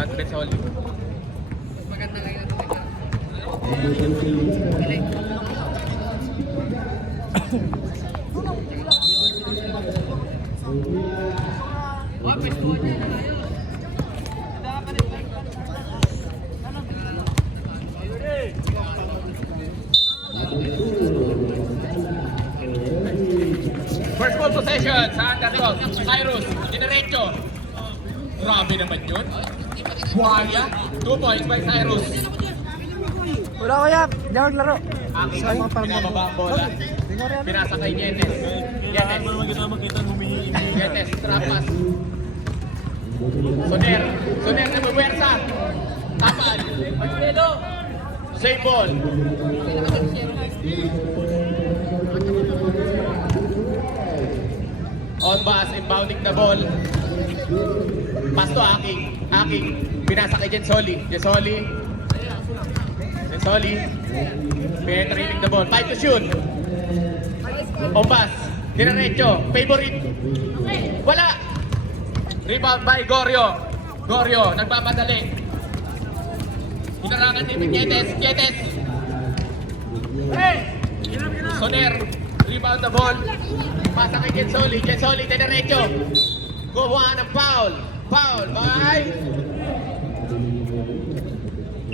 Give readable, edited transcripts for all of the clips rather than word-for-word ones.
Advance Holly. Maganda lang yun. First ball possession sa underdog. Cyrus, Dinerecho. Grabe naman yun. Buhaya. 2 points by Cyrus. Wala ko yan, hindi ako naglaro. Aking pinababa ang bola. Pinasa kay Yetes. Yetes. Yetes, trapas. Soner. Soner na mabuwersa. Tapad. Save ball. On bus, inbounding the ball. Pass to Aking. Aking. Pinasa kay Jensoli. Jensoli. Jensoli. Penetrating the ball. 5 to shoot. On bus. Dinerecho. Favorite. Wala. Rebound by Gorio. Gorio. Nagmamadali. Hinarangan ni Yetes. Yetes. Soner. Rebound the ball. Pasa kay Jensoli. Jensoli. Dinerecho. Kuha ng foul. Foul by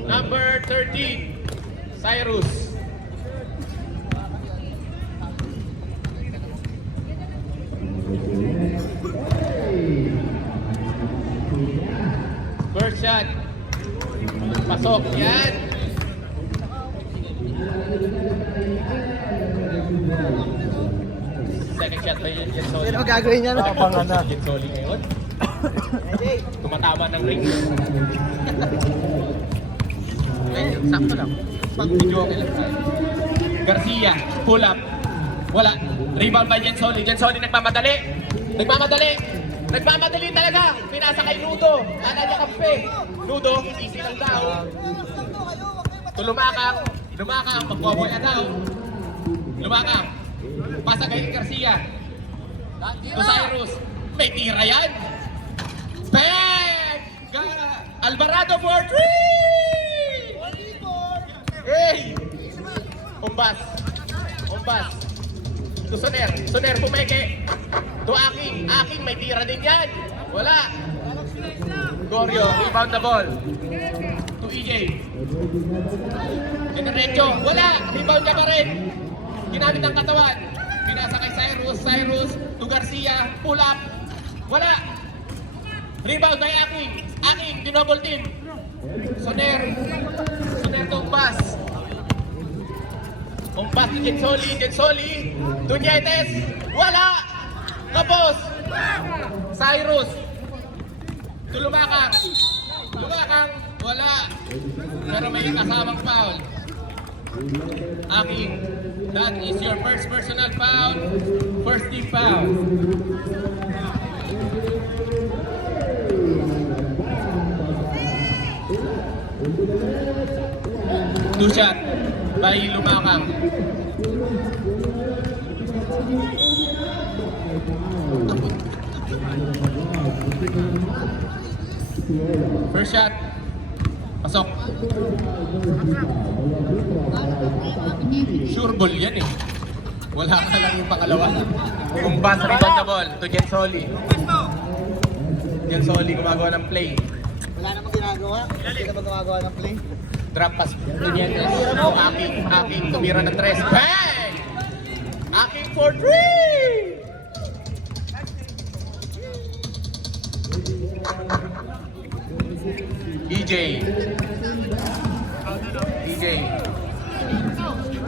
number 13. Cyrus. First shot. Pasok. Yan. Second shot by Jensoli. Sino gagawin niya? Jensoli ngayon. Tumatama ng ring. Sakto lang. Pag video okay lang. Garcia, pull up. Wala. Rebound by Jensoli. Jensoli nagmamadali. Nagmamadali. Nagmamadali talaga. Pinasa kay Nudo. Kala niya kampe. Nudo, easy lang daw. Lumakang. Lumakang. Magboboy na daw. Lumakang. Pasa kay Garcia. To Cyrus. May tira yan. Bang! Alvarado for 3! Hey! Umbas. Umbas. To Soner. Soner pumeke. To Aking. Aking may tira din yan. Wala. Gorio. Rebound the ball. To EJ. Dinerecho. Wala. Rebound niya pa rin. Ginamit ang katawan. Pinasa kay Cyrus. Cyrus. To Garcia. Pull up. Wala. Rebound by Aking. Aking. Dinouble team. Soner. Soner to Umbas. Umbas ni Jensoli. Jensoli. Tunyetes. Wala. Kapos. Cyrus. Tulumakang. Lumakang. Wala. Pero may kasamang foul. Aking. That is your first personal foul. First team foul. Two shot by Lumakang. First shot. Pasok. Sure ball yan eh. Wala ka lang yung pangalawa. Umbas, rebound the ball to Jensoli. Jensoli gumagawa ng play. Wala namang ginagawa. Hindi naman gumagawa ng play. Drop pass to Nietes. Aking. Aking tumira ng 3. Bang! Aking for 3! EJ. EJ.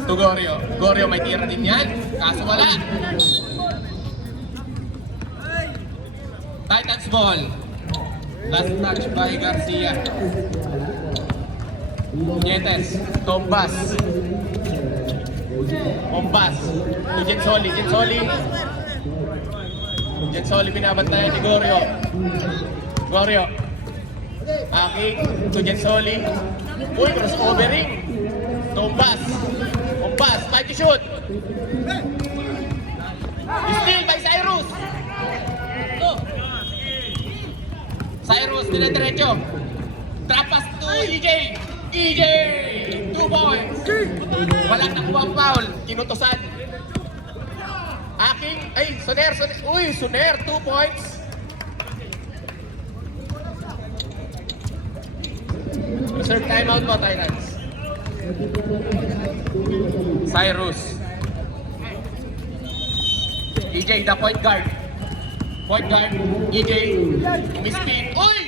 To Gorio. Gorio may tira din yan. Kaso wala. Titans ball. Last touch by Garcia. Nietes. Tombas. Ombas. To Jensoli. Jensoli. Jensoli binabantayan ni Gorio. Gorio. Aking to Jensoli. Uy, crossovering. Tombas. Ombas. 5 to shoot. Steal by Cyrus. Cyrus, dinadiretso. Trap pass to EJ. EJ! 2 points. Walang nakuha ang foul. Kinutusan. Soner. Uy, Soner, 2 points. Reserve timeout mo, Titans. Cyrus. EJ, the point guard. Point guard, EJ. Mispin. Uy!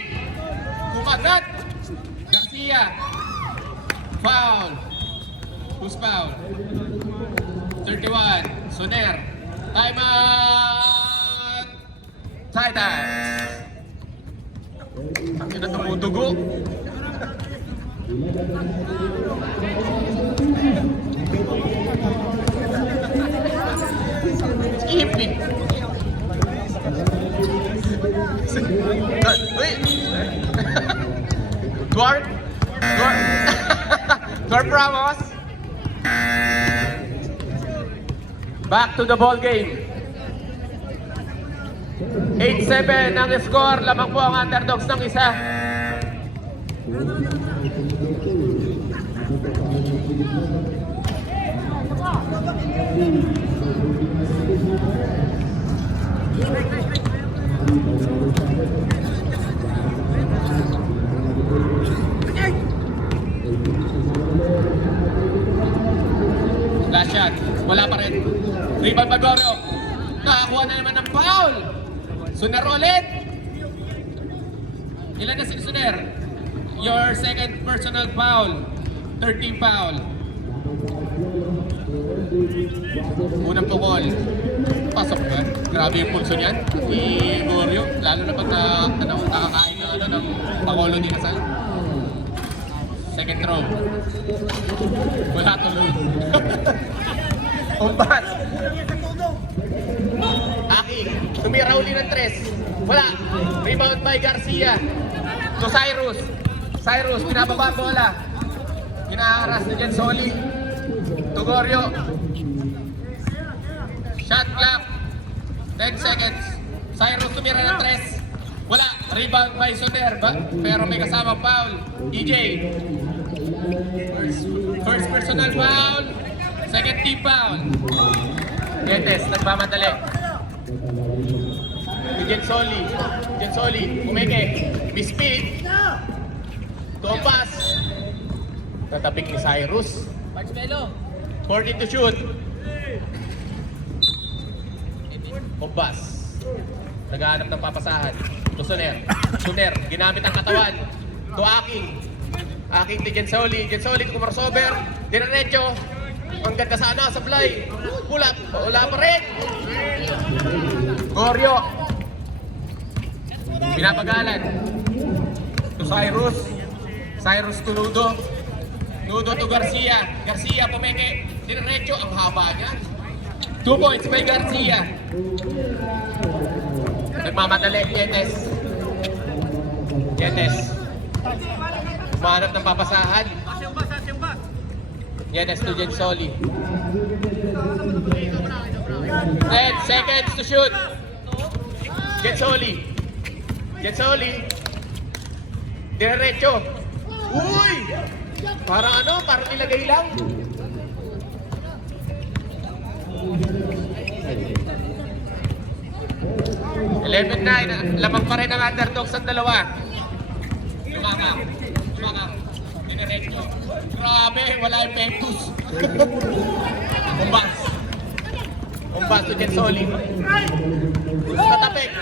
Kumagat. Garcia. Foul. Who's foul? 31. Soner. Timeout. Titans. Ang ina tumutugo. Ipin. Uy. Dwarf Ramos. Back to the ball game. 8-7 ang score. Lamang po ang underdogs ng isa. Last shot. Wala pa rin. Rebound Magoro. Nakakuha na naman ng foul. Soner ulit. Ilan na si Soner? Your second personal foul. 13 foul. Unang tukol. Pasok ba? Grabe yung pulso niyan. I-Gorio. Lalo na pag nakakain na ng pakolo ni Kasal. Second throw. Wala tuloy. Umbat. Aki. Tumira uli ng 3. Wala. Rebound by Garcia. To Cyrus. Cyrus. Pinababa ang bola. Kinaaras na dyan Soli. Tugorio. Shot clock. 10 seconds. Cyrus tumira ng 3. Wala. Rebound by Soner. Pero may kasama foul. EJ. First personal foul. Second team foul. Yetes, nagmamadali. Jensoli. Jensoli. Umeke. Bispin. Tompas. Tatapik ni Cyrus. 14 to shoot. Tompas. Naghahanap ng papasahan. To Soner. Soner. Ginamit ang katawan. To Aking. Aking ni Jensoli. Jensoli kumarsover. Dinerecho. Ang ganda sana sa fly. Wala pa rin. Gorio. Pinapagalan. To Cyrus. Cyrus to Nudo. Nudo to Garcia. Garcia pumeke. Dinerecho. Ang haba niya. 2 points by Garcia. Nagmamadali. Yetes. Yetes. Umahanap ng papasahan. Yetes to Jensoli. 10 seconds to shoot. Jensoli. Jensoli. Diretso. Uy! Parang parang nilagay lang. Eleven 9. Lamang pa rin ang underdogs ang dalawa. Lumaka. Diretso. Grabe, wala yung Peptus. Umbas. Umbas to Jensoli. Patapik.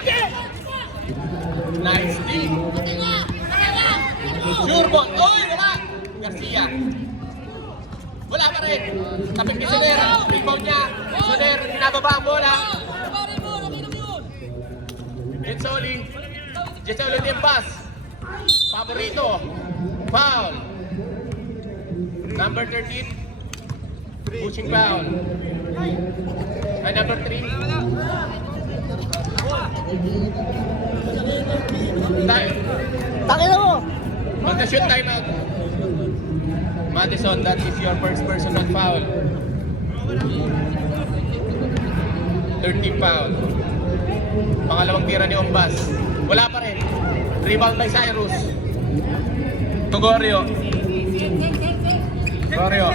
Nice steal. Sure ball. Oy, wala. Garcia. Wala pa rin. Tapik ni Soner. Rebound niya. Soner, pinababa ang bola. Jensoli. Jensoli din pass. Paborito. Foul. Number 13. Pushing foul. Ay, number 3. Time. Takin mo! Magka-shoot time out. Madison, that is your first personal foul. 13 foul. Pangalawang tira ni Umbas. Wala pa rin. Rebound by Cyrus. Tugorio. Tugorio.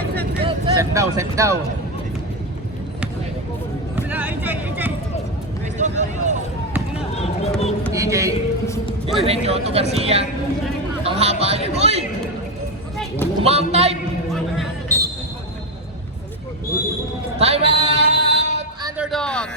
Set daw, set daw. EJ. Diretso to Garcia. Ang haba niya. Uy! Tumawag time! Time out! Underdogs!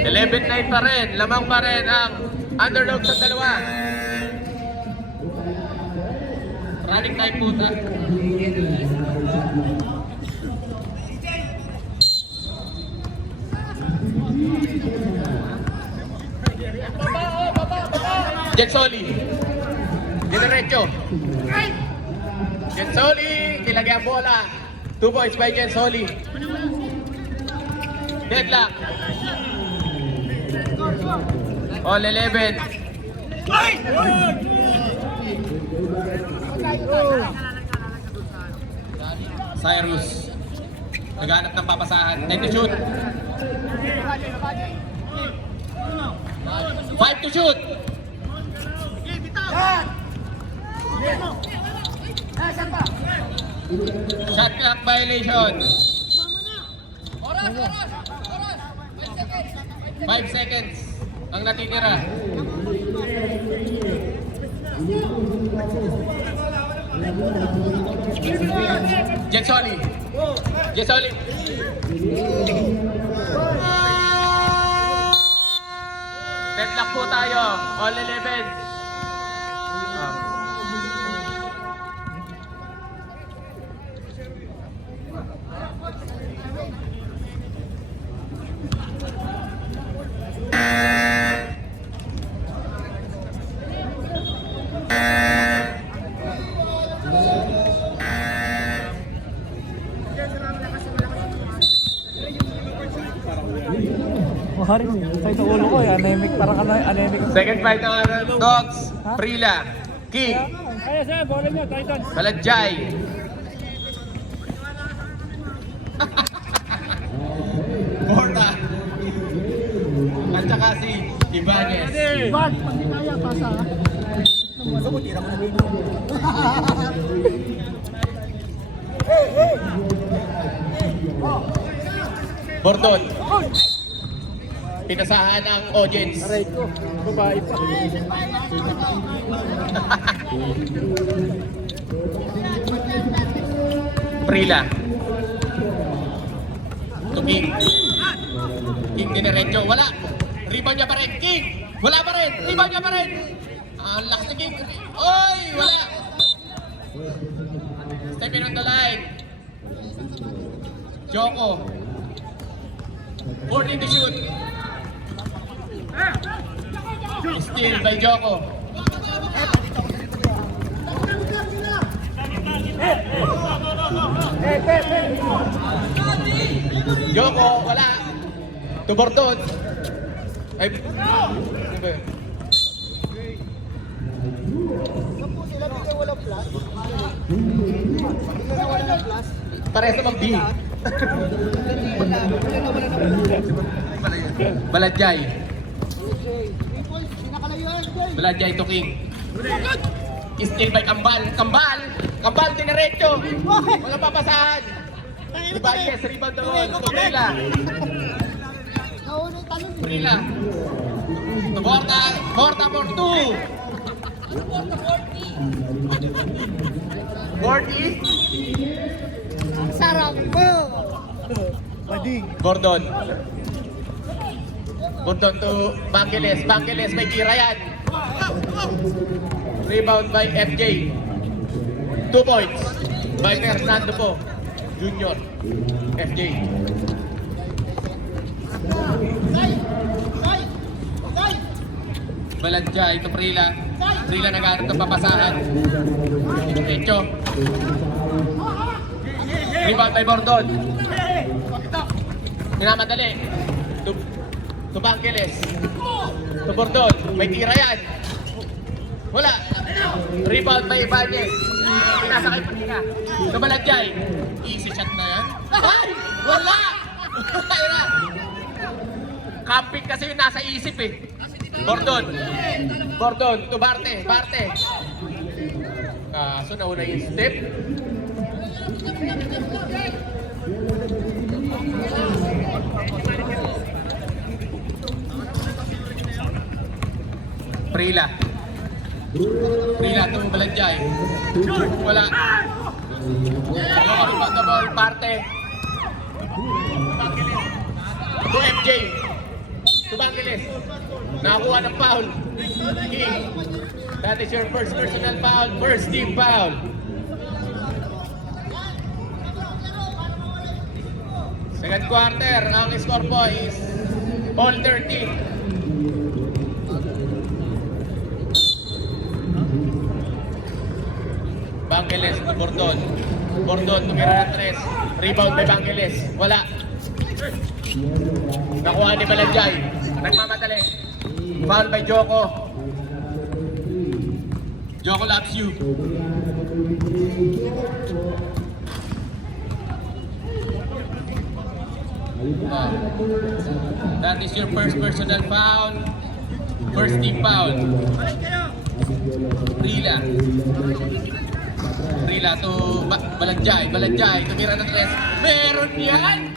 Eleven 9 pa rin, lamang pa rin ang underdog sa dalawa. Running time puta. Jensoli. Diretso. Jensoli, nilagay ang bola. 2 points by Jensoli. Deadlock. All 11. Cyrus. Naghanap ng papasahan. Time to shoot. 5 to shoot. Shot clock violation. 5 seconds ang natitira. Jensoli. Jensoli. Deadlock po tayo. All 11. Mahari mo. Sa ulo ko, anemic. Parang anemic. Second fight ng Dogs. Prila. King. Kaya sir, bola niyo, Titan. Baladjay. Borda. At saka si Ibanez. Bad, pag di kaya, pasa. Tira mo na dito. Bordon. Pinasahan ng audience. Aray ko, babae pa. Prila. To King. King dinerecho. Wala. Rebound niya pa rin. King. Wala pa rin. Rebound niya pa rin. Ang lakas ni King. Oy! Wala. Step in on the line. Joko. 14 to shoot. Steal by Joko. Joko, wala. To Bordon. Ay, ano ba yun? Parehas naman B. Baladjay. Baladjay to King. Steal by Kambal. Kambal! Kambal, dinerecho! Walang papasahan! Ibanez, rebound doon. To Prila. Prila. To Borda. Borda for 2. 40. Sarap mo! Bading. Gordon. Gordon to Bangeles. Bangeles may tira yan. Rebound by FJ. 2 points by Fernando po. Junior. FJ. Baladjay ito Prila. Prila naghanap ng papasahan. Echo. Rebound by Bordon. Minamadali. To Bangeles. To Bordon. May tira yan. Wala. Rebound by Ibanez. Pinasakay pa niya. To Balanjay. Easy shot na yan. Ay! Wala! Wala! Camping kasi yung nasa isip eh. Bordon. Bordon. To Barte. Barte. Kaso nauna yung step. Prila. Prila to Balanjay. Wala. Nakakabang na ball, Parte. To MJ. To Bangeles. Nakakuha ng foul. King. That is your first personal foul. First team foul. Second quarter, ang score po is all 13. Bangeles to Bordon. Bordon tumira ng 3. Rebound by Bangeles. Wala. Nakuha ni Balanjay. Nagmamadali. Foul by Joko. Joko loves you. That is your first personal foul. First team foul. Prila. Prila to Balanjay. Balanjay tumira ng 3. Meron yan!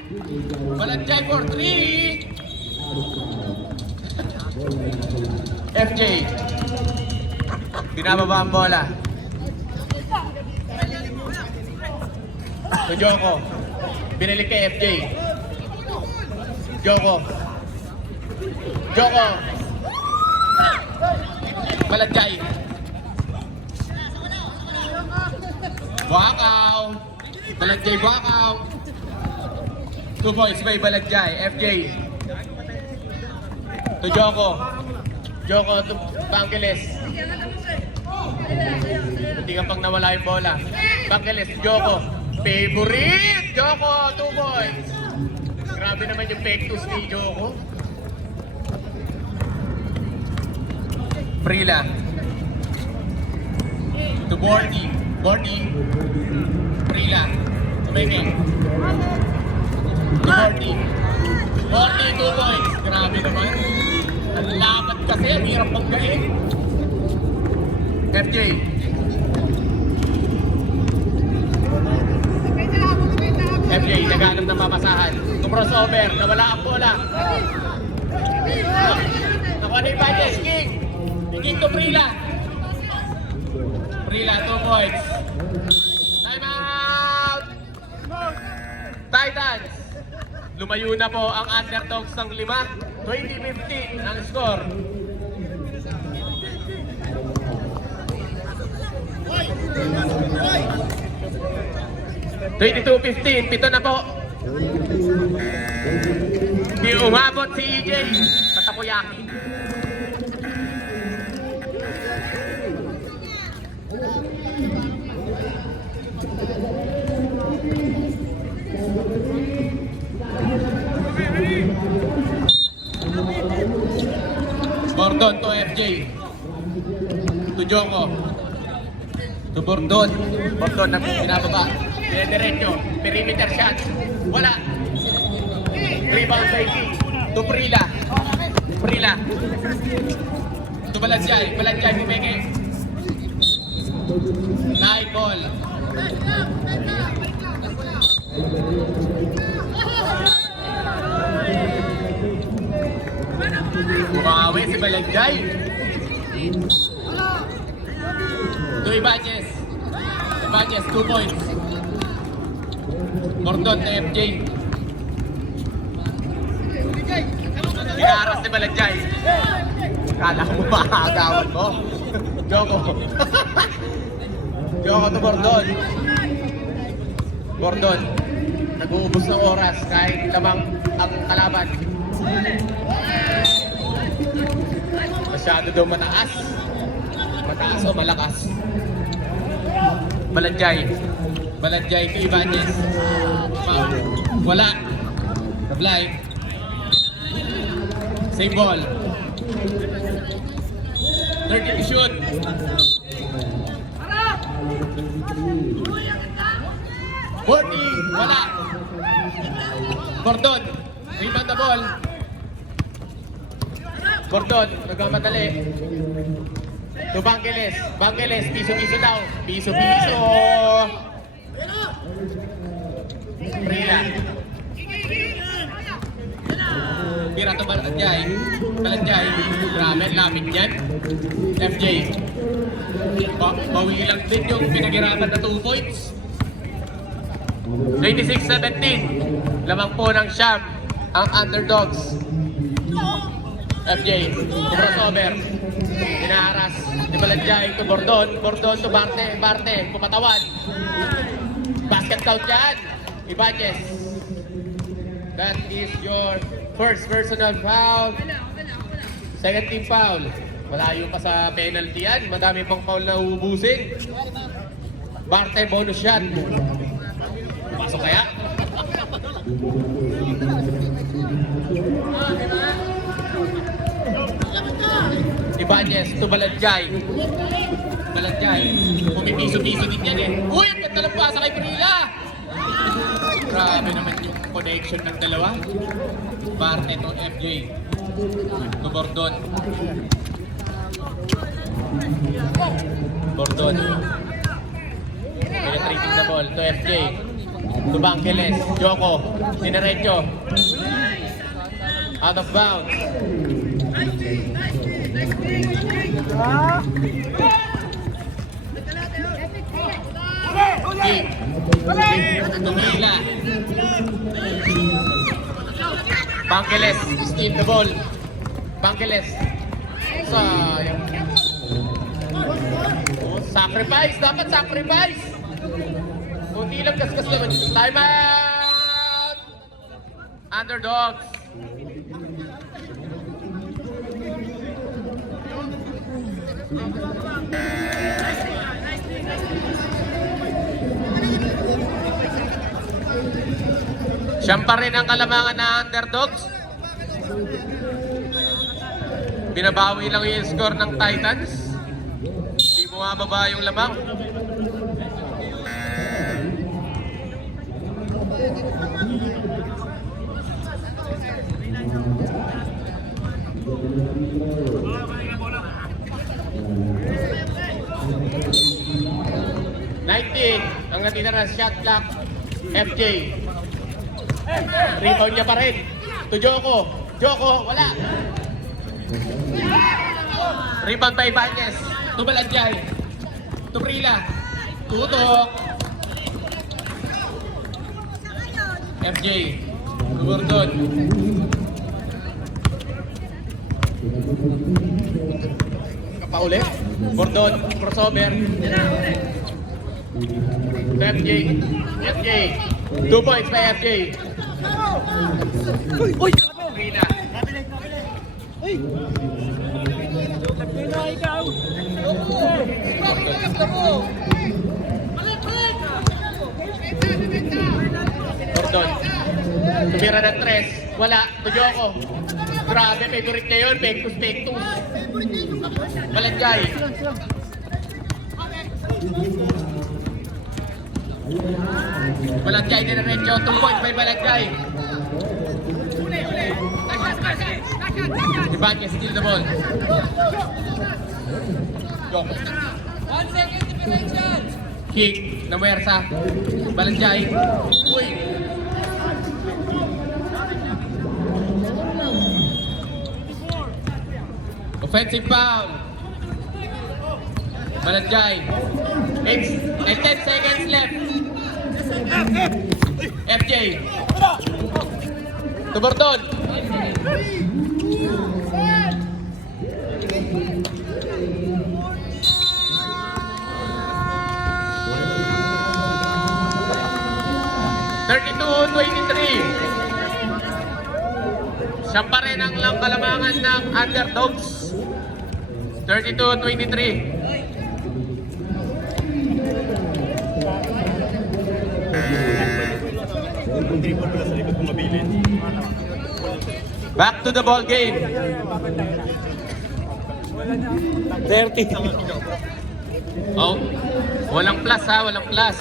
Balanjay for 3. FJ. Binababa ang bola. To Joko. Binalik kay FJ. Joko. Joko. Balanjay. Buakaw. Balanjay Buakaw. 2 points by Balanjay. FJ. To Joko. Joko to Bangeles. Hindi ka pang nawala yung bola. Bangeles, Joko. Favorite! Joko, 2 points. Grabe naman yung pectus ni Joko. Prila. To Bordy. Bordy. Prila. Tumingin. To Bordy. Bordy, 2 points. Grabe naman. Ang lapat kasi, ang hirap panggain. FJ. FJ, naghanap ng papasahan. Crossover, nawala ang bola. Nakuha na yung Bajes, King. King to Prila. Prila, 2 points. Time out! Titans. Lumayo na po ang underdogs ng 5. 20-15 ang score. (22-15) 7 na po. Di umabot si EJ sa takoyaki. Bordon to FJ. To Joko. To Bordon. Bordon na binababa. Diretso. Perimeter shot. Wala. Rebound by King. To Prila. Prila. To Balanjay. Balanjay bumeke. Live ball. Bumawi si Balanjay. To Ibanez. Ibanez, 2 points. Bordon na FJ. Inaras ni Balanjay. Kala ko makakagawan mo. Joko. Joko to Bordon. Bordon. Nag-uubos ng oras kahit lamang ang kalaban. Masyado daw mataas. Mataas o malakas. Balanjay. Balanjay to Ibanez. Wala. Sablay. Same ball. 30 to shoot. Forty, wala. Gordon, rebound the ball. Gordon, nagmamadali. To Bangeles. Bangeles, piso-piso daw. Piso-piso. Prila. Pira to Balanjay. Balanjay. Grabe, lapit yan. FJ. Bawi lang din yung pinaghirapan na 2 points. 26-17. Lamang po ng Sham ang underdogs. FJ, crossover. Hinaharas ni Balanjay to Bordon. Bordon to Barte. Barte, pumatawan. Basket count yan. Ibanez. That is your first personal foul. Second team foul. Malayo pa sa penalty yan. Madami pang foul na uubusin. Barte, bonus shot. Pasok kaya? Ibanez to Balanjay. Balanjay. Pumipiso-piso din yan eh. Uy! Ang ganda ng pasa kay Prila! Grabe naman yung connection ng dalawa. Barte to FJ. To Bordon. Bordon. Penetrating the ball to FJ. To Bangeles. Joko. Dinaretso. Out of bounds. Kick. Tumila. Bangeles. Steal the ball. Bangeles. Sayang. Sacrifice. Dapat sacrifice. Kunti lang kaskas naman. Time out! Underdogs. Siyam pa rin ang kalamangan na underdogs. Binabawi lang yung score ng Titans. Hindi bumababa yung lamang. Ang natitira shot clock. FJ. Rebound niya pa rin. To Joko. Joko, wala. Rebound by Ibanez. To Balanjay. To Prila. Tutok. FJ. To Gordon. Kapauli. Gordon. Crossover. FJ. FJ. 2 points by FJ. Uy! Prila. Uy! Pino ikaw! Gordon. Tumira ng 3. Wala. Tujoko. Grabe, favorite niya yun. Pektus, pektus. Balanjay. Balanjay din na rin. 2 points by Balanjay. Ibanez steal the ball. Joko. 1 second differential. Kick na Muersa. Balanjay. Uy! Offensive foul. Balanjay. 10 seconds left. FJ. Tuberton. Siya pa rin ang kalamangan ng underdogs. 32-23. Triple pala sa likod kung mabilin. Back to the ball game. 30. Oh, walang plus ha, walang plus.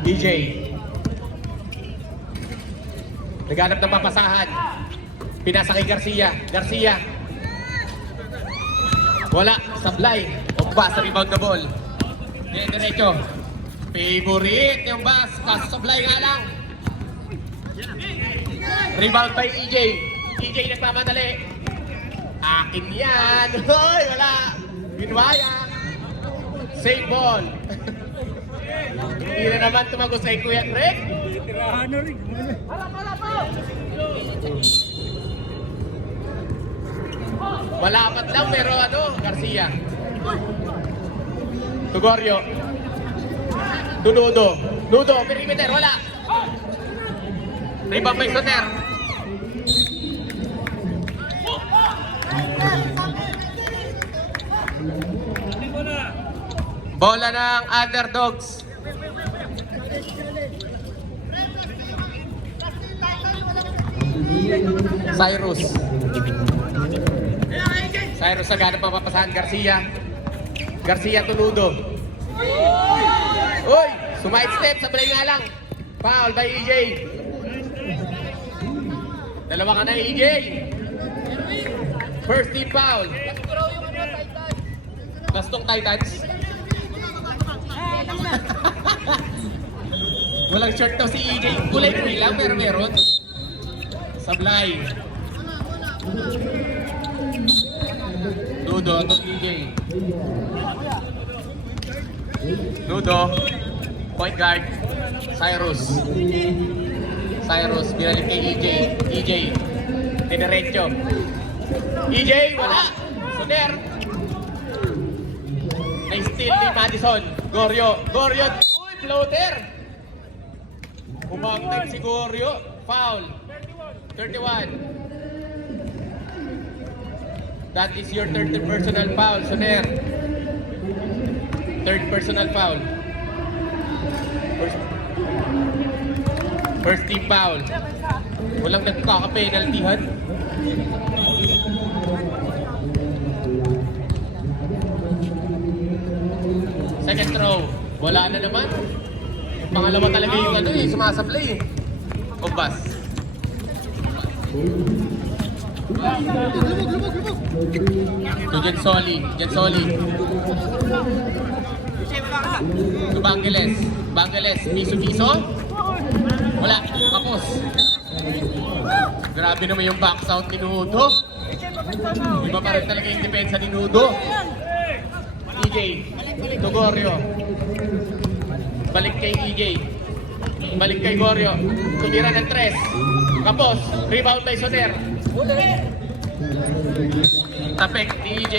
DJ. Naghanap ng papasahan. Pinasa kay Garcia. Garcia. Wala. Sablay. Opa sa rebound na ball. Diretso. Favorite yung bas. Kaso sablay nga lang. Rebound by EJ. EJ nagmamadali. Akin yan. Hoy, wala. Binwaya. Save ball. Hindi na naman tumagos kay Kuya Greg. Malapat lang pero ano, Garcia. Tugorio. Nudo. Nudo, perimeter, wala. Rebound by Soter. Bola ng Underdogs. Cyrus. Cyrus naghanap ng papasahan. Garcia Tunudo. Uy! Sumide step. Sablay nga lang. Foul by EJ. Dalawa ka na EJ. First team foul. Gastong Titans. Walang shirt daw si EJ. Kulay lang pero meron. Sablay. Nudo to EJ. Nudo. Point guard. Cyrus. Binalik kay EJ. EJ. Dinerecho. EJ, wala. Soner. Na-steal ni Madison. Gorio. Uy, floater. Umangtag si Gorio. Foul. 31. That is your third personal foul, Soner. Third personal foul. First team foul. Walang nagkaka-penaltyhan. Second throw. Wala na naman. Pangalawa talaga yung ano eh, sumasablay eh. Obas. To Jensoli. To Bangeles. Piso. Wala. Kapos. Grabe naman yung box out ni Nudo. Iba pa rin talaga yung depensa ni Nudo. EJ. Tugorio. Balik kay EJ. Balik kay Gorio. Tumira ng 3. Kapos. Rebound by Soter. Tapek ni EJ.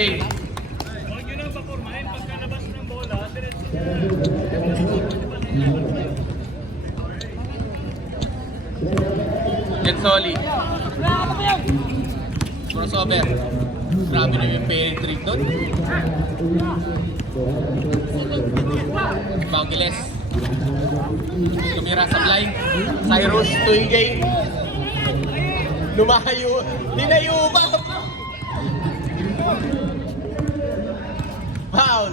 Jensoli. Crossover. Grabe na yung penetrate doon. Bangeles. Tumira sa blind. Cyrus to EJ. Lumayo. Linayo ba? Foul.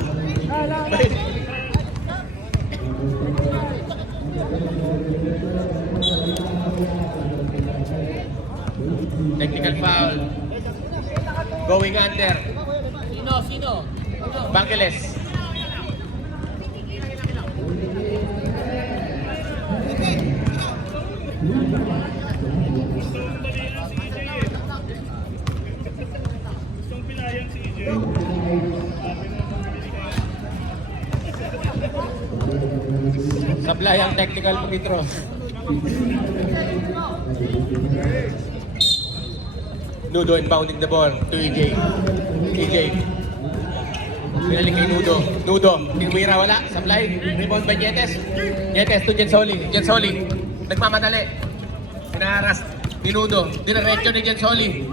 Technical foul. Going under. Sino? Bangeles. Sablay ang technical free throw. Nudo inbounding the ball to EJ. Pinalik kay Nudo. Tinwira wala. Sablay. Rebound by Nietes to Jensoli. Nagmamadali. Pinaharas ni Nudo. Dinerecho ni Jensoli.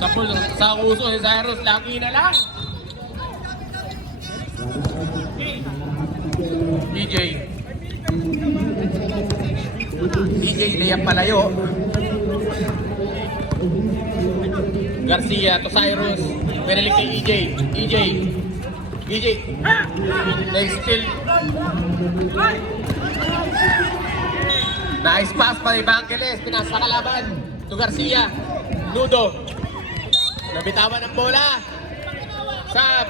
Sa uso si Cyrus, lagi na lang. DJ. DJ layang palayo. Garcia to Cyrus. Pinalik kay EJ. EJ. They still. Nice pass pa ni Bangeles. Pinasa kalaban to Garcia. Nudo. Nabitawan ang bola. Sab.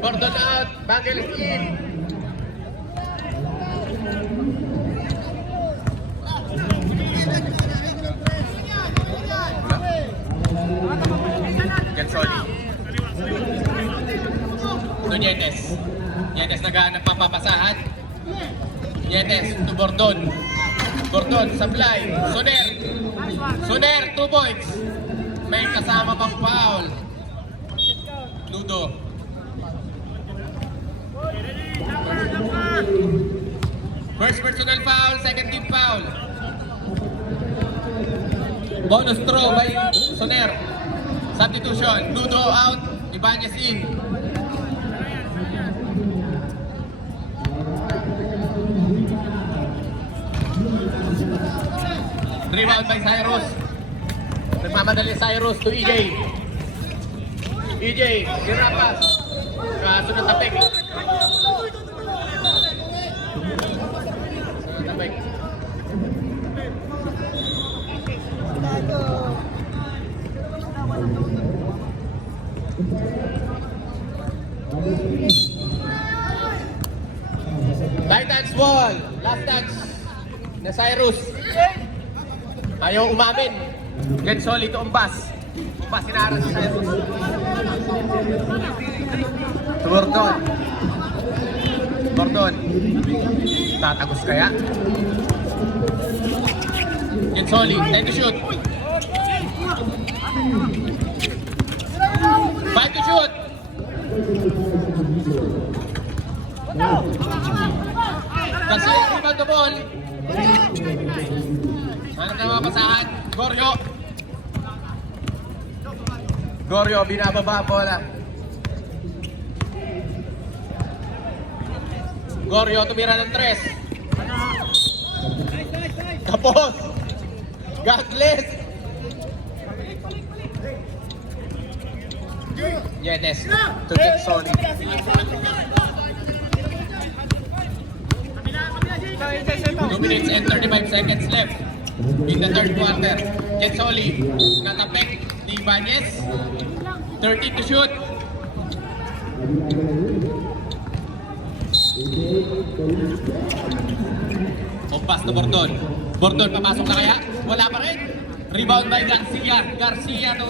Gordon out. Bangeles in. Gensoli. Nietes. Nietes naghahanap papapasahan. Nietes to Gordon. Gordon, supply. Soner, 2 points. May kasama pang foul. Ludo. First personal foul, second team foul. Bonus throw by Soner. Substitution. Ludo out. Ibanez in. Rebound by Cyrus. Nagmamadali Cyrus to EJ. EJ, girapas. Sunod tapik. Sunod tapik. Titans wall. Last touch na Cyrus. Ayaw umamin. Gensoli to Umbas. Umbas sinara si Cyrus. Gordon. Tatagos kaya? Gensoli, time to shoot. 5 to shoot. Kasi rebound the ball. Ano na mga pasahan? Goryo, binababa ang bola. Goryo, tumira ng 3. Kapos! Godless! Nietes to Gensoli. 2 minutes and 35 seconds left in the third quarter. Gensoli, natapek ni Ibanez. 13 to shoot. Pass to Bordon. Bordon, papasok na kaya? Wala pa rin. Rebound by Garcia. Garcia to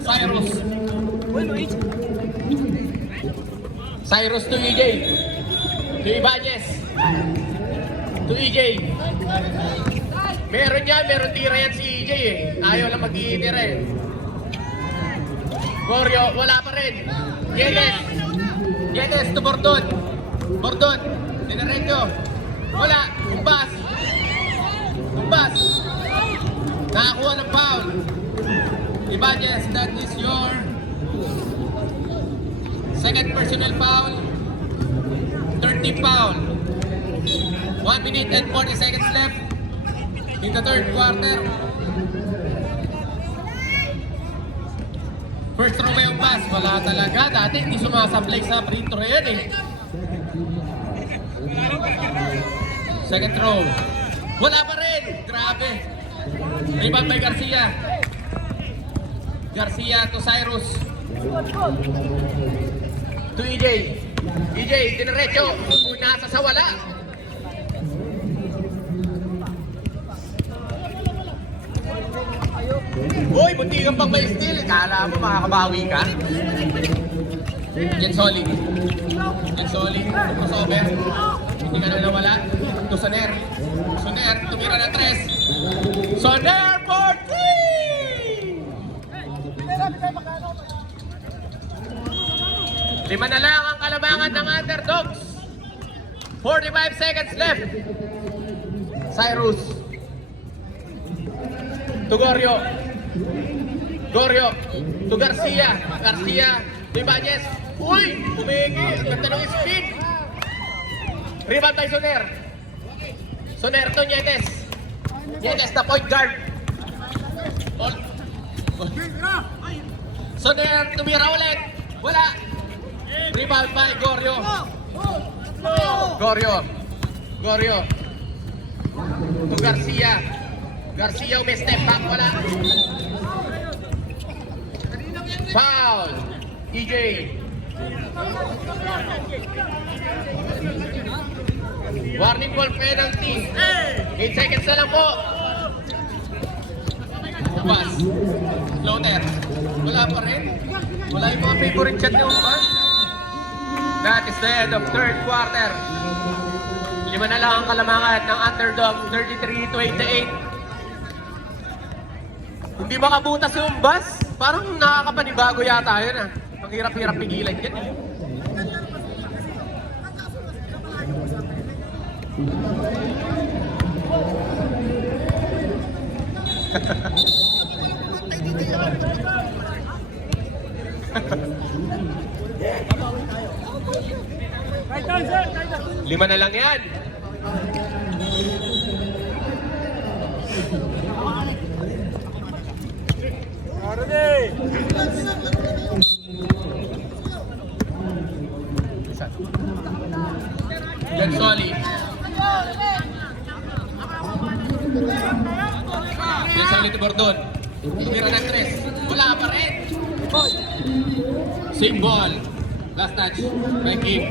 Cyrus. Cyrus to EJ. To Ibanez. To EJ. Meron yan, meron tira yan si EJ eh. Ayaw lang mag-iitira eh. Goryo, wala pa rin. Yenes to Bordon. Bordon, dinaretso. Wala, Umbas. Nakakuha ng foul. Ibanez, that is your second personal foul. 30 foul. 1 minute and 40 seconds left in the third quarter. First throw by Umbas, wala talaga. Dati hindi sumasablay sa free throw yan eh. Second throw. Wala pa rin. Grabe. Rebound by Garcia. Garcia to Cyrus. To EJ. EJ, diniretso. Nasa sa wala. Uy, bunti kang pang may steal. Kala mo makakabawi ka? Gensoli. Crossover. Hindi ka na nawala. To Soner. Tumira ng 3. Soner for 3! 5 na lang ang kalamangan ng Underdogs. 45 seconds left. Cyrus. To Gorio. Gorio. To Garcia. Garcia. To Ibanez. Uy! Pumigi. Ang ganda ng speed. Rebound by Soner. Soner to Nietes. Nietes na point guard. Soner tumira ulit. Wala. Rebound by Gorio. Gorio. Gorio. To Garcia. Garcia umi-step back. Wala. Foul. EJ. Warning ball penalty. 8 seconds na lang po. Pass. Floater. Wala pa rin. Wala yung mga favorite shot ni Umbas. That is the end of third quarter. 5 na lang ang kalamangan ng underdog. 33-28. Hindi makabutas yung Umbas. Parang nakakapanibago yata yun ah. Ang hirap-hirap pigilan yan eh. Lima na lang yan. Yan Soli. Yan Soli to Bordon. Tumira ng 3. Wala pa rin. Same ball. Last touch. By Kim.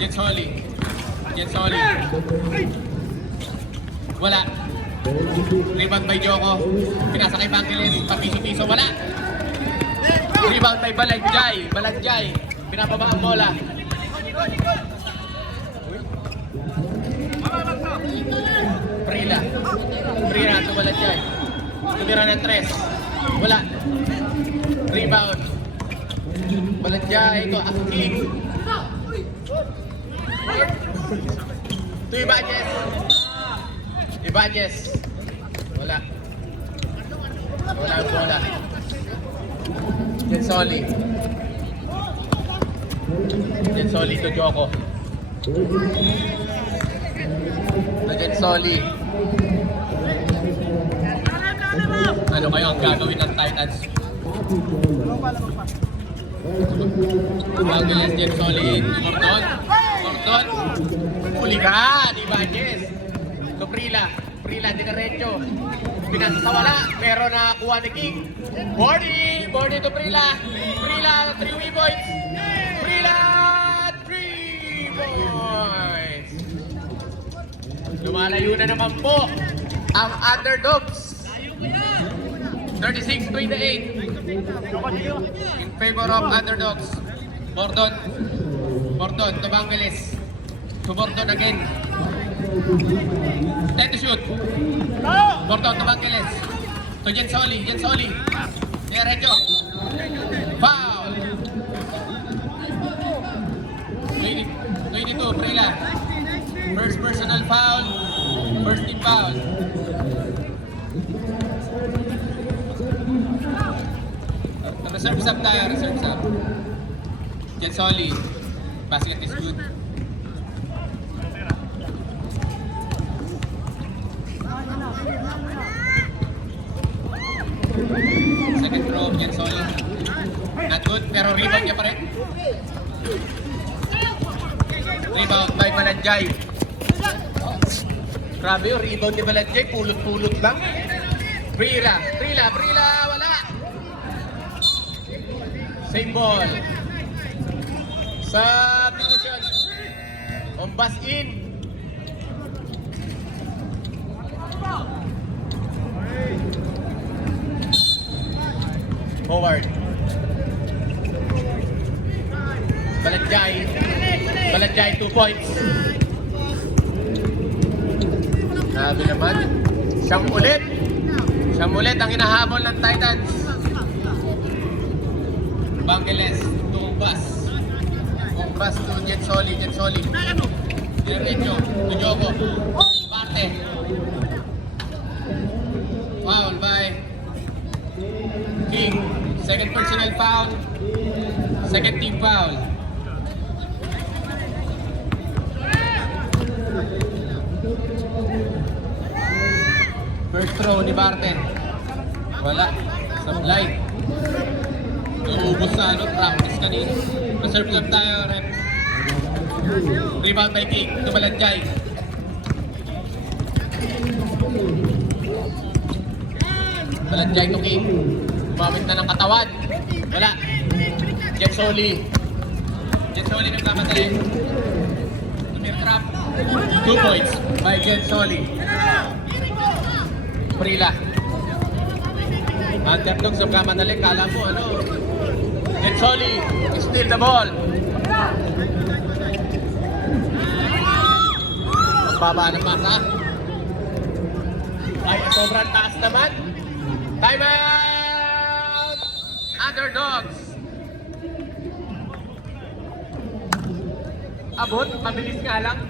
Yan Soli. Yan Soli. Wala. Rebound by Joko. Pinasa kay Bangeles. Papiso-piso. Wala. Rebound by Balanjay. Balanjay. Pinapaba ang bola. Prila. Prila at Balanjay. Tumira ng 3. Wala. Rebound. Balanjay. Ito. Aking. Ito Ibanez. Ibanez. Wala. Wala ang bola. Jensoli. Jensoli to Joko. To Jensoli. Ano kayo ang gagawin ng Titans? Bangeles, Jensoli. Gordon. Gordon. Huli ka. Ibanez. To Prila. Prila, dinaretso. Pinasa sa wala. Pero nakakuha ni King. Bordy! Bordy to Prila. Prila, 3 points. Prila, 3 points. Lumalayo na naman po ang underdogs. 36-28 in favor of underdogs. Bordon. Bordon to Bangeles. To Bordon again. 10 to shoot. Bordon to Bangeles. To Jensoli. Jensoli. Diretso. Foul. 22. Prila. First personal foul. First team foul. Reserve sub tayo. Reserve sub. Jensoli. Basket is good. Second throw, Jensoli. Not good, pero rebound niya pa rin. Rebound by Balanjay. Grabe yung rebound ni Balanjay, pulot-pulot lang. Prila, Prila, Prila, wala. Same ball. Substitution. Umbas in. Forward. Balanjay. Balanjay 2 points. Sabi naman. Siyang ulit. Siyang ulit ang hinahabol ng Titans. Bangeles. Tumbas. Pass to Jensoli. Diretso. To Jogo. Parte. Foul by King. Second personal foul. Second team foul. First throw ni Barten. Wala. Sablay. Naubos sa practice kanina. Reserve lang tayo, rep. Rebound by King. Tumalanjay. Tumalanjay to King. Gumamit na ng katawan. Wala. Jensoli nagkamadali. Tumirtrap. 2 points by Jensoli. Prila. Underdog sa kamadali. Kala mo ano. Jensoli steal the ball. Baba ng masa. Ay, sobrang taas naman. Time out! Underdogs. Abot, mabilis nga lang.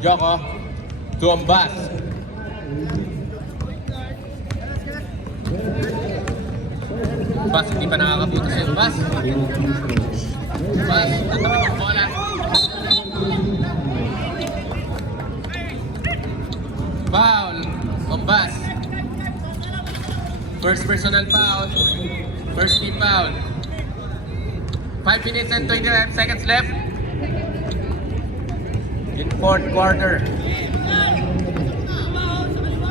Joko, Tuambas. Bas, hindi pa nakakabuto si Bas. Bas, tatabi ng bola. Foul, Tuambas. First personal foul. First team foul. 5 minutes and 29 seconds left. In fourth quarter.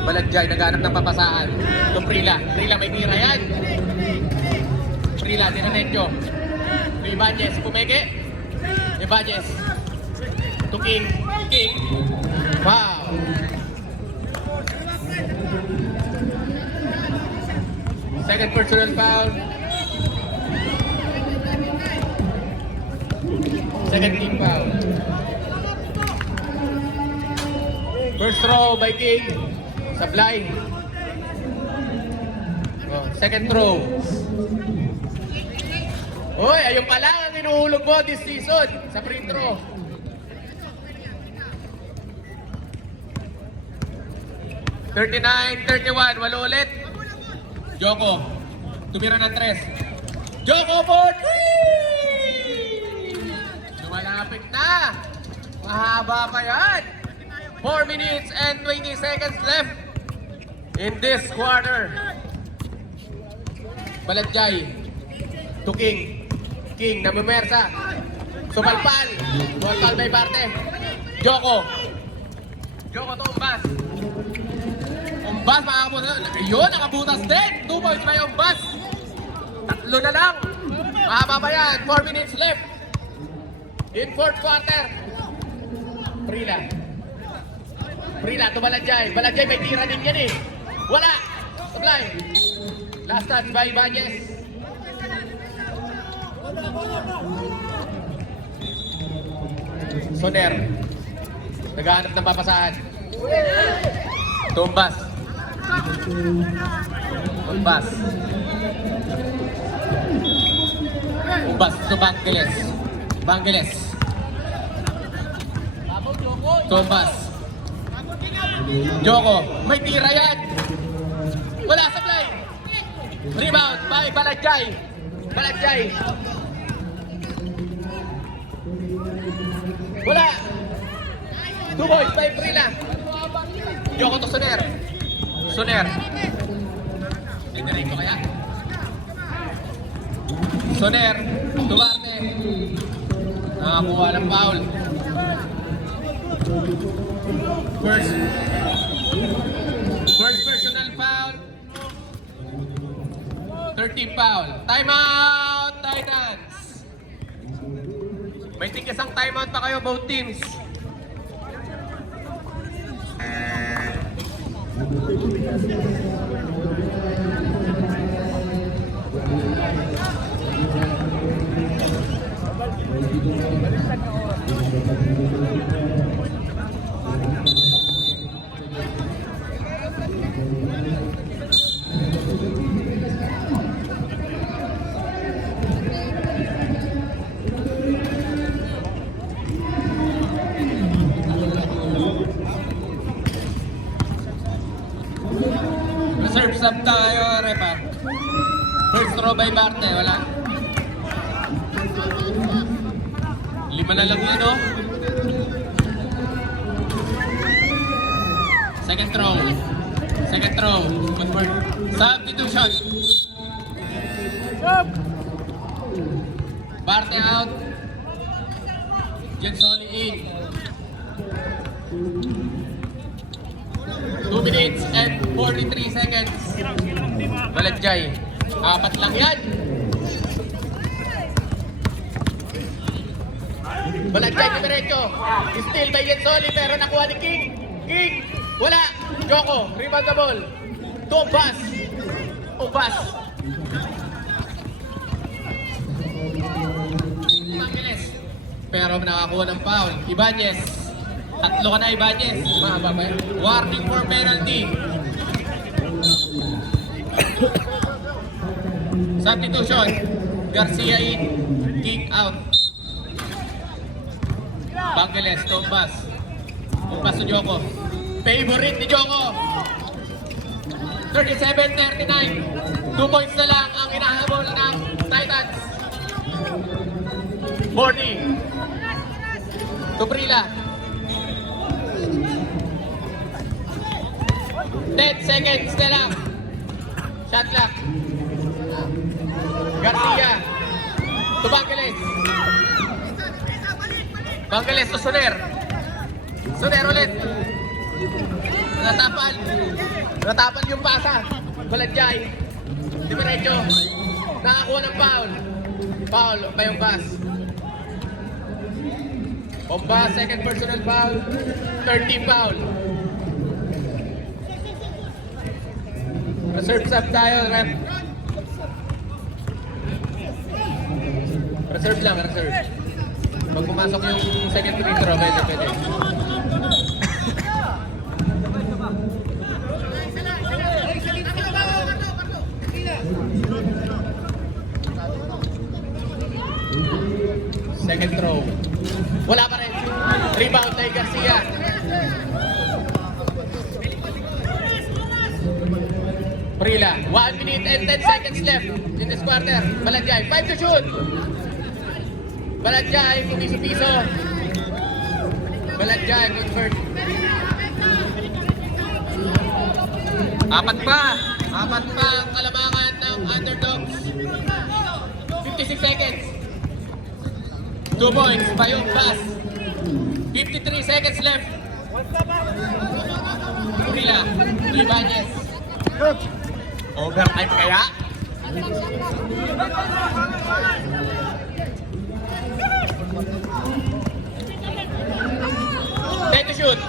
Baladjay, naghanap ng papasaan. Ito Prila. Prila, may tira yan. Prila, dinanetyo. Ibanez, pumeke. Ibanez. To King. King. Wow. Second personal foul. Second team foul. First throw by King. Sablay. Oh, second throw. Hoy, ayun pala ang inuhulog mo this season sa free throw. (39-31), walo ulit. Joko, tumira ng 3. Joko for 3! Lumalapit na. Mahaba pa yan. 4 minutes and 20 seconds left in this quarter. Baladjay to King. King namumersa. Sumalpal. Sumalpal may parte. Joko. Joko to Umbas. Umbas makakapunta. Yun, nakabutas din. 2 points by Umbas. 3 na lang. Mahaba pa yan. 4 minutes left in fourth quarter. Prila. Prila to Baladjay. Baladjay may tira din yan eh. Wala. Supply. Last touch by Ibanez. Soner. Naghahanap ng papasahan. Tumbas. Tumbas. Tumbas to Bangeles. Bangeles. Tumbas. Joko, may tira yan. Wala sa play. Rebound by Baladjay. Baladjay. Wala. 2 points by Prila. Joko to Soner. Soner. Federico kaya? Soner. Duarte. Nakakuha ng foul. First personal foul. Third team foul. Timeout, Titans. May tikisang timeout pa kayo, both teams. Reserve sub tayo, Repa. First throw by Barte, wala. 5 na lang yun, no? Second throw. Second throw. Convert. Substitution. Barte out. Jensoli in. 2 minutes and 43 seconds. Baladjay. 4 lang yan. Baladjay ni Merecho. Still by Jensoli pero nakuha ni King. King. Wala. Joko. Rebound the ball. Tumbas. Tumbas. Angeles. Pero nakakuha ng foul. Ibanez. 3 ka na, Ibanez. Mahaba ba yan? Warning for penalty. Substitution. Garcia in. King out. Bangeles, Tombas. Tombas sa Joko. Favorite ni Joko. 37-39. 2 points na lang ang inahabol ng Titans. 40. Tubrila. 10 seconds na lang. Shot clock. Garcia. To Bangeles. Bangeles to Soner. Soner ulit. Natapan. Natapan yung pasa. Baladjay. Dimerecho. Nakakuha ng foul. Foul by Bombas. Bombas, second personal foul. Third team foul. Reserve sub tayo, rep. Reserve lang, reserve. Pag pumasok yung second free throw, pwede. Second throw. Wala pa rin. Rebound kay Garcia. Prila, 1 minute and 10 seconds left in this quarter. Baladjay, 5 to shoot. Baladjay, pumiso-piso. Baladjay, convert. 4 pa ang kalamangan ng underdogs. 56 seconds. 2 points, Bayong pass. 53 seconds left. Prila, Ibanez. Overtime kaya? Time to shoot.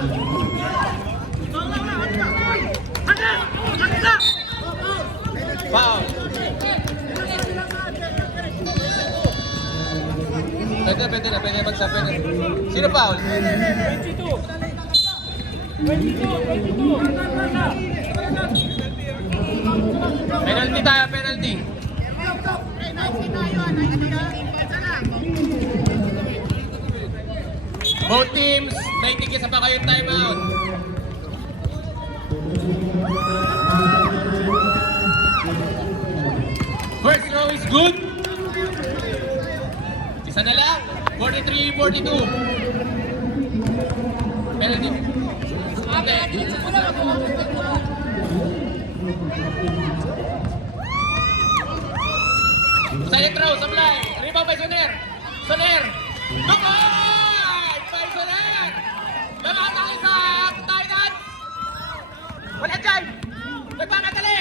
Foul. Pwede na magsabi na. Sino foul? 22. Penalty tayo, penalty. Both teams, may tigisa pa kayong timeout. First row is good. Isa na lang. 43-42. Penalty. Okay. Second throw, supply. Rebound by Soner. Soner. Good by Soner. Namatay sa Titans. Wala dyan. Nagmamadali.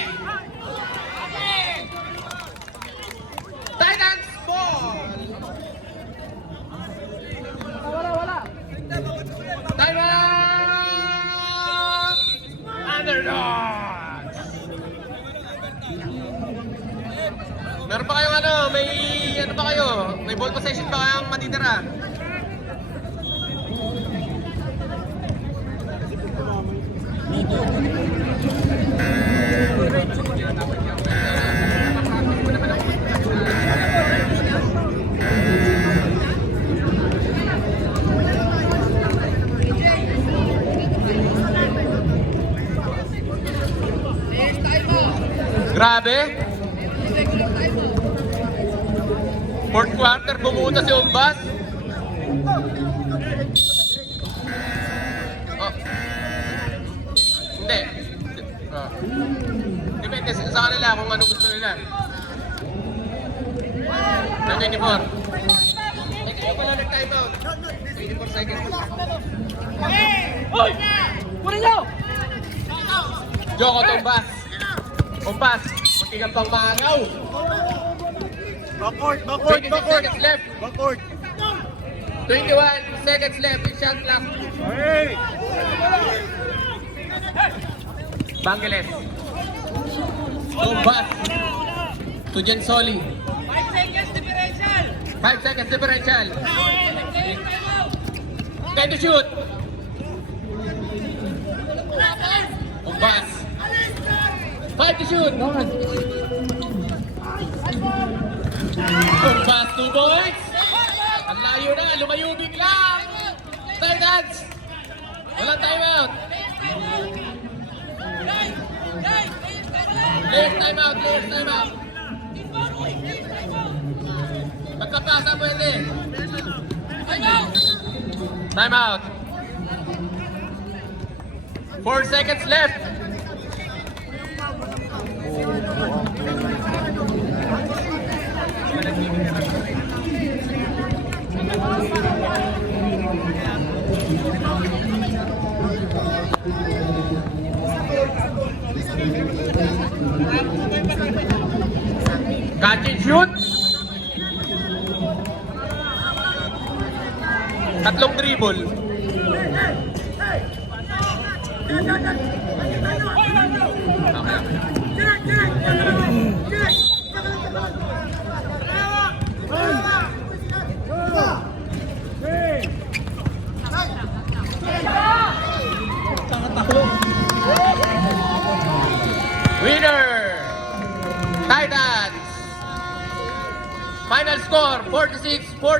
Thunderdogs! Meron pa kayong ano, may ano pa kayo? May ball possession pa kayong matitira? Grabe! Fourth quarter, bumuta si Umbas. Oh. Hindi. Oh. Depende sa kanila kung ano gusto nila. 24. Eh, kayo pala nag-time out. 24 seconds. Hoy! Kunin nyo! Joko to Umbas. Umbas, magkigang pang maangaw. Backward, 26 seconds left. Backward. 21 seconds left in shot clock. Hey! Bangeles. Umbas. To Jensoli. 5 seconds differential. 5 seconds differential. 10 to shoot. Umbas. 5 to shoot. Umbas, 2 points. Ang layo na, lumayo bigla. Titans. Walang timeout. Players timeout, players timeout. Magkapasa pwede. Timeout. 4 seconds left. Catch and shoot. Tatlong dribble. Winner! Titans! Final score 46-40.